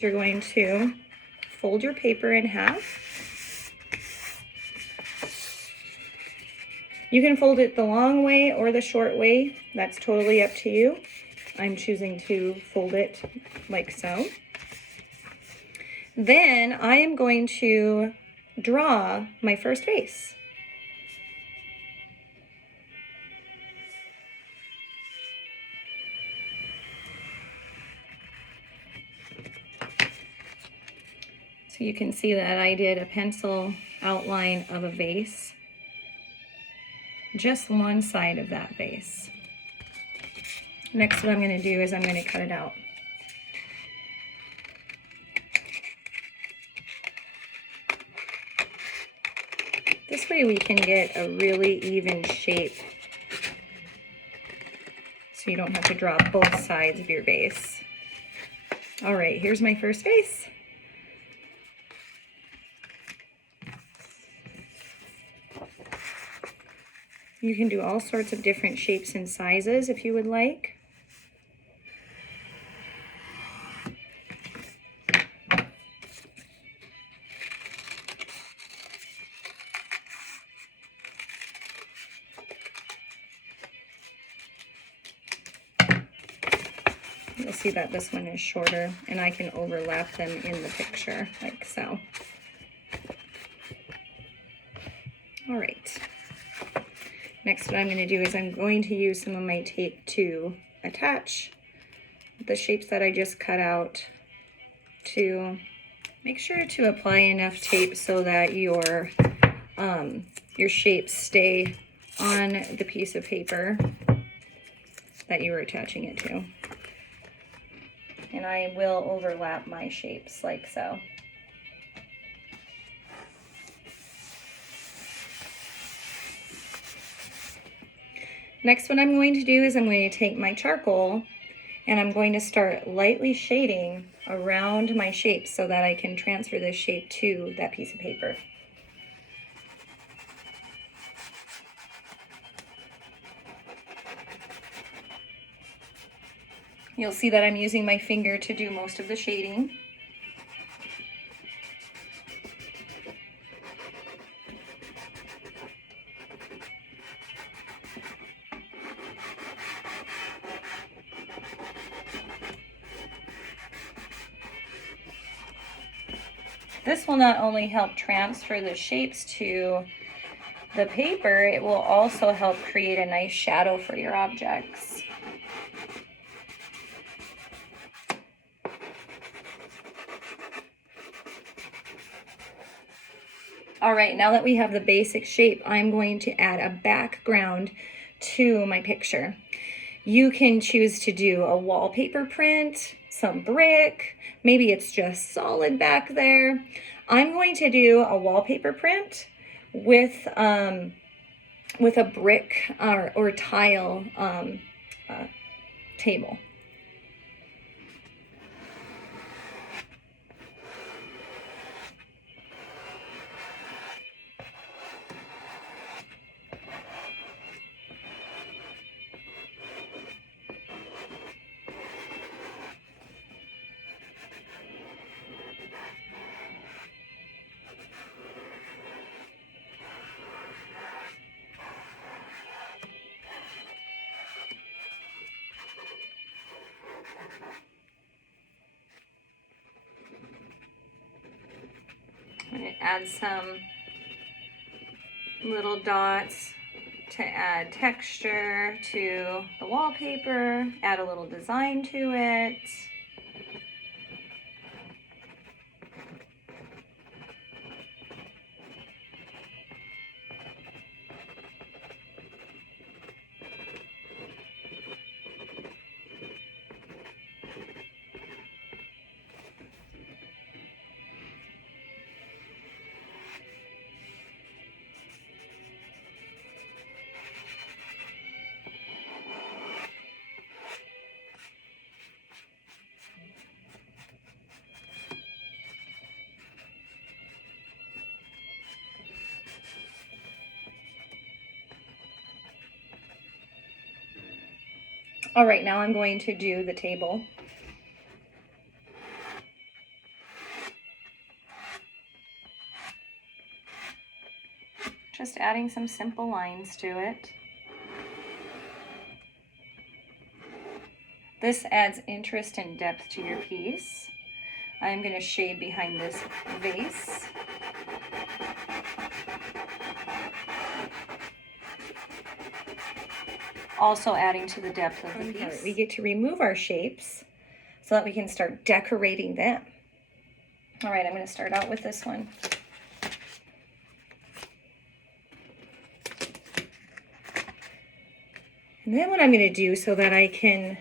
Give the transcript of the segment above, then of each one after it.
You're going to fold your paper in half. You can fold it the long way or the short way. That's totally up to you. I'm choosing to fold it like so. Then I am going to draw my first face. So you can see that I did a pencil outline of a vase, just one side of that vase. Next, what I'm going to do is I'm going to cut it out. This way we can get a really even shape, so you don't have to draw both sides of your vase. All right, here's my first vase. You can do all sorts of different shapes and sizes if you would like. You'll see that this one is shorter, and I can overlap them in the picture like so. All right. Next, what I'm going to do is I'm going to use some of my tape to attach the shapes that I just cut out. To make sure to apply enough tape so that your shapes stay on the piece of paper that you were attaching it to. And I will overlap my shapes like so. Next, what I'm going to do is I'm going to take my charcoal and I'm going to start lightly shading around my shapes so that I can transfer this shape to that piece of paper. You'll see that I'm using my finger to do most of the shading. This will not only help transfer the shapes to the paper, it will also help create a nice shadow for your objects. All right, now that we have the basic shape, I'm going to add a background to my picture. You can choose to do a wallpaper print, some brick, maybe it's just solid back there. I'm going to do a wallpaper print with a brick or tile table. I'm going to add some little dots to add texture to the wallpaper, add a little design to it. All right, now I'm going to do the table. just adding some simple lines to it. This adds interest and depth to your piece. I'm going to shade behind this vase. Also adding to the depth of the piece. We get to remove our shapes so that we can start decorating them. All right, I'm going to start out with this one. And then what I'm going to do so that I can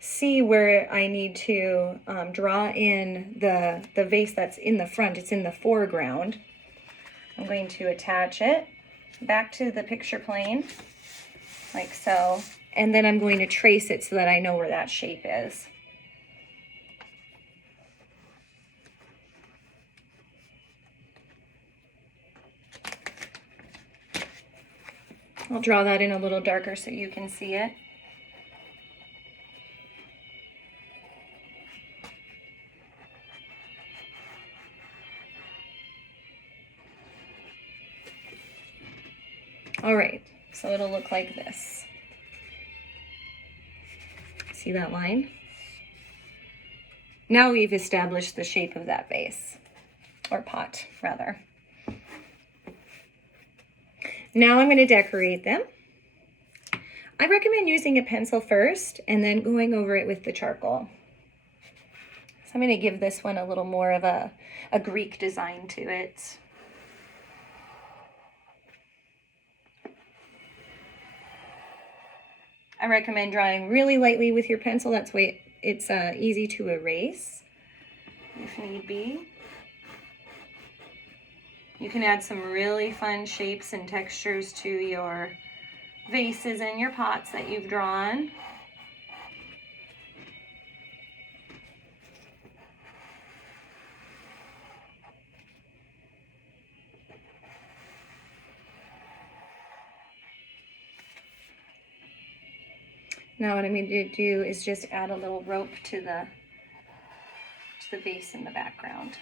see where I need to draw in the vase that's in the front, it's in the foreground. I'm going to attach it back to the picture plane, like so. And then I'm going to trace it so that I know where that shape is. I'll draw that in a little darker so you can see it. All right, so it'll look like this. See that line? Now we've established the shape of that vase, or pot, rather. Now I'm going to decorate them. I recommend using a pencil first and then going over it with the charcoal. So I'm going to give this one a little more of a Greek design to it. I recommend drawing really lightly with your pencil. That's why it's easy to erase if need be. You can add some really fun shapes and textures to your vases and your pots that you've drawn. Now what I'm going to do is just add a little rope to the vase in the background.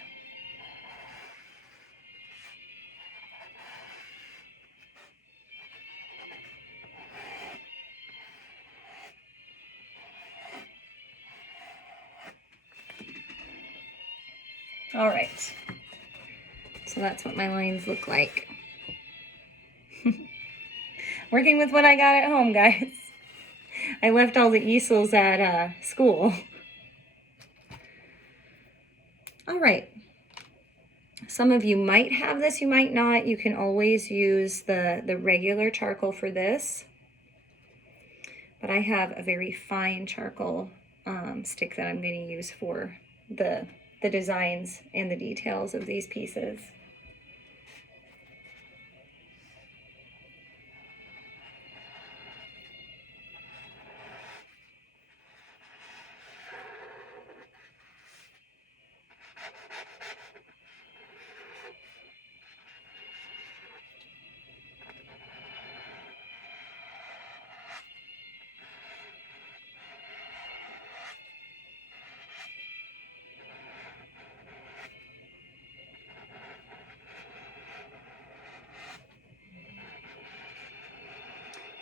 All right, so that's what my lines look like. Working with what I got at home, guys. I left all the easels at school. All right. Some of you might have this, you might not. You can always use the regular charcoal for this. But I have a very fine charcoal stick that I'm going to use for the designs and the details of these pieces.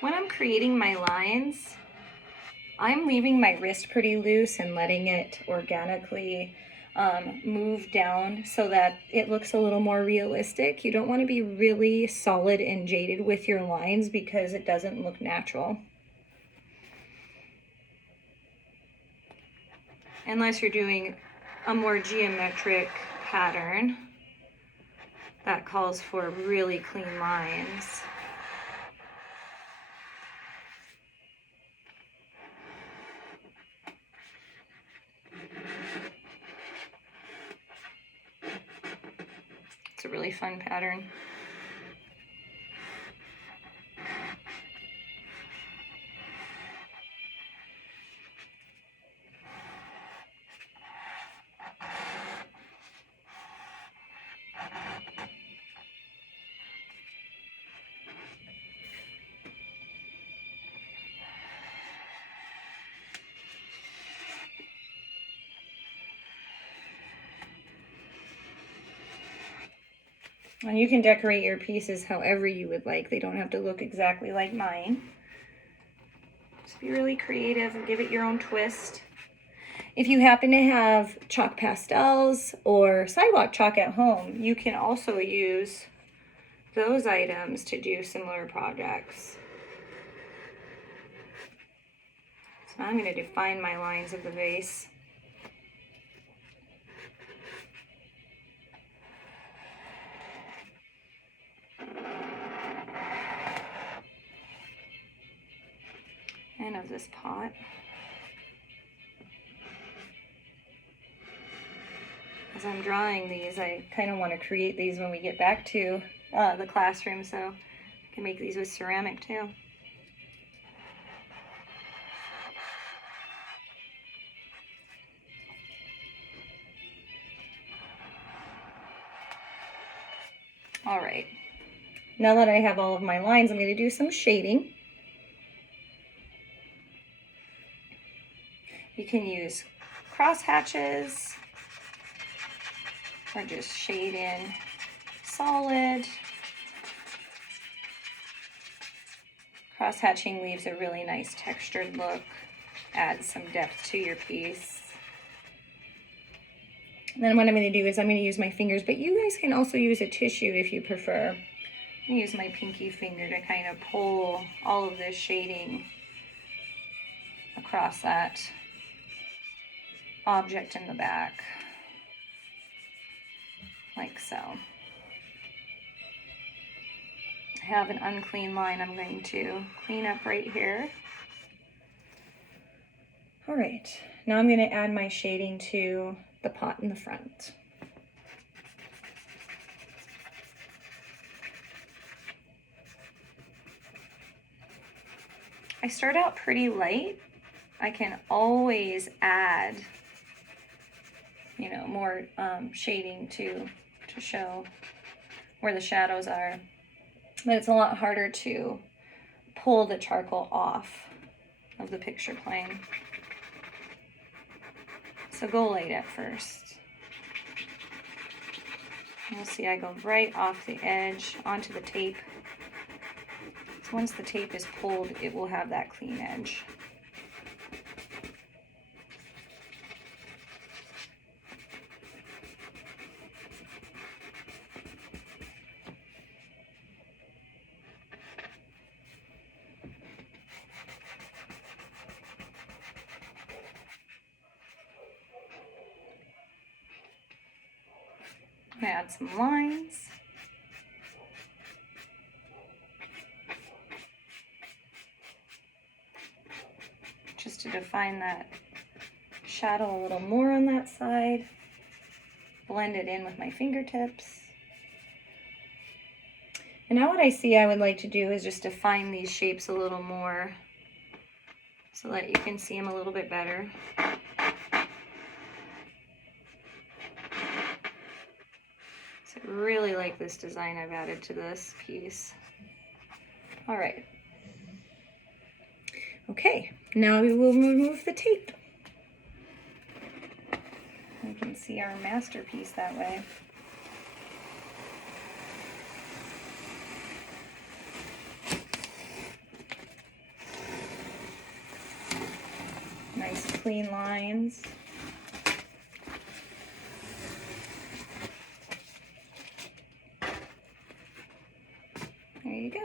When I'm creating my lines, I'm leaving my wrist pretty loose and letting it organically move down so that it looks a little more realistic. You don't want to be really solid and jaded with your lines because it doesn't look natural. Unless you're doing a more geometric pattern that calls for really clean lines. It's a really fun pattern. And you can decorate your pieces however you would like. They don't have to look exactly like mine. Just be really creative and give it your own twist. If you happen to have chalk pastels or sidewalk chalk at home, you can also use those items to do similar projects. So I'm going to define my lines of the vase. And of this pot. As I'm drawing these, I kind of want to create these when we get back to the classroom, so I can make these with ceramic too. All right, now that I have all of my lines, I'm going to do some shading. You can use cross hatches or just shade in solid. Cross hatching leaves a really nice textured look, adds some depth to your piece. And then what I'm going to do is I'm going to use my fingers, but you guys can also use a tissue if you prefer. I'm going to use my pinky finger to kind of pull all of this shading across that object in the back, like so. I have an unclean line I'm going to clean up right here. All right, now I'm going to add my shading to the pot in the front. I start out pretty light. I can always add, more shading to show where the shadows are. But it's a lot harder to pull the charcoal off of the picture plane. So go light at first. You'll see I go right off the edge onto the tape. So once the tape is pulled, it will have that clean edge. Add some lines. Just to define that shadow a little more on that side. Blend it in with my fingertips. And now what I see I would like to do is just define these shapes a little more so that you can see them a little bit better. So I really like this design I've added to this piece. All right. Okay, now we will remove the tape. You can see our masterpiece that way. Nice clean lines. There you go.